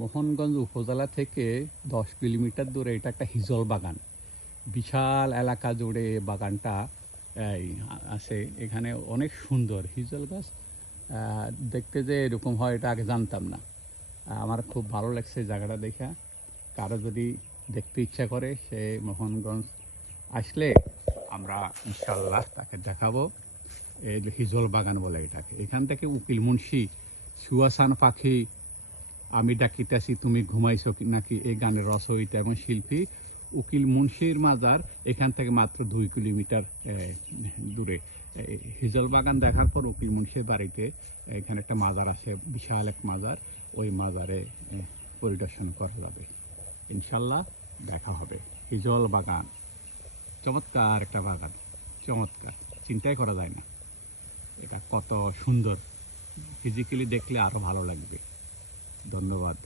মোহনগঞ্জ উপজেলা থেকে ১০ কিলোমিটার দূরে এটা একটা হিজল বাগান। বিশাল এলাকা জুড়ে বাগানটা এই আছে। এখানে অনেক সুন্দর হিজল গাছ। দেখতে যে এরকম হয় এটা আগে জানতাম না। আমার খুব ভালো লাগছে জায়গাটা দেখা। কারো যদি দেখতে ইচ্ছা করে সে মোহনগঞ্জ আসলে আমরা ইনশাল্লাহ তাকে দেখাবো। এই হিজল বাগান বলে এটাকে। এখান থেকে উকিল মুন্সি, সুয়াসান পাখি, আমি ডাকিতেছি তুমি ঘুমাইছো নাকি, এই গানের রচয়িতা এবং শিল্পী উকিল মুন্সির মাজার এখান থেকে মাত্র 2 কিলোমিটার দূরে। হিজল বাগান দেখার পর উকিল মুন্সির বাড়িতে এখানে একটা মাজার আছে, বিশাল এক মাজার। ওই মাজারে পরিদর্শন করা যাবে, ইনশাল্লাহ দেখা হবে। হিজল বাগান চমৎকার একটা বাগান, চমৎকার, চিন্তাই করা যায় না এটা কত সুন্দর। ফিজিক্যালি দেখলে আরও ভালো লাগবে। ধন্যবাদ।